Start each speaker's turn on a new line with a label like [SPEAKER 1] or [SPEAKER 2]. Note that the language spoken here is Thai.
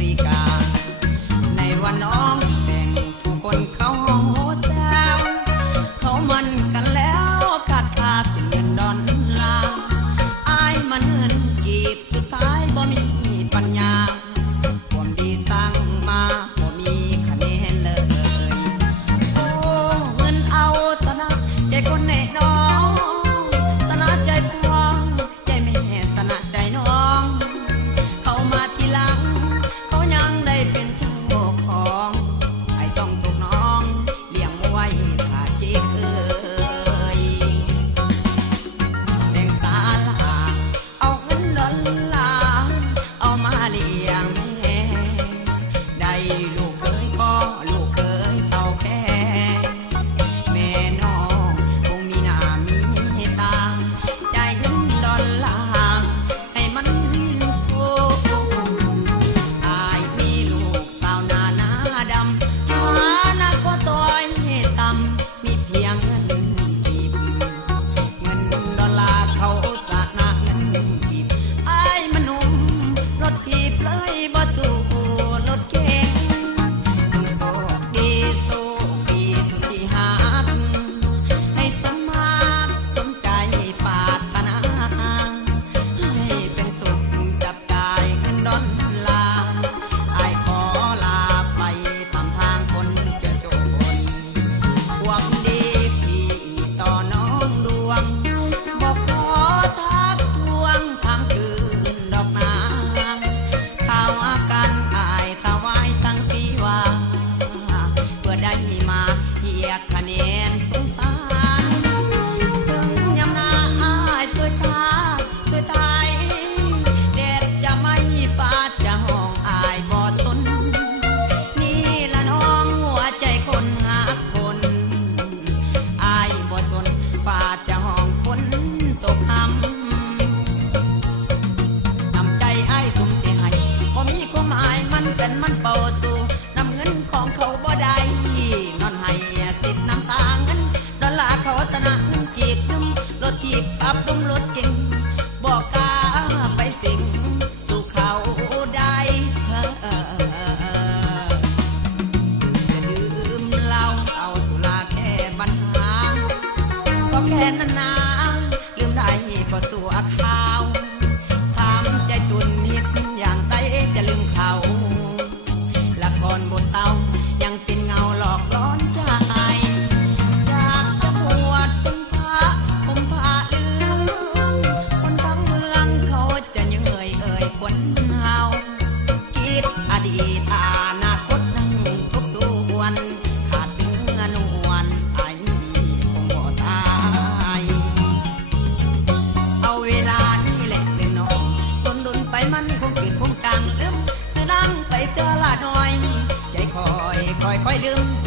[SPEAKER 1] สิในวันน้องแต่งผู้คนเขาโหแซมเขามันกันแล้วขาดขาดเงินดอนลาอายมันเงินกีบสุดท้ายบ่มีปัญญาควมดีสร้งมาบ่มีคะแนนเลย โอ้เงินเอาสนะใจคนแน่น มันเป่าสู อยลืม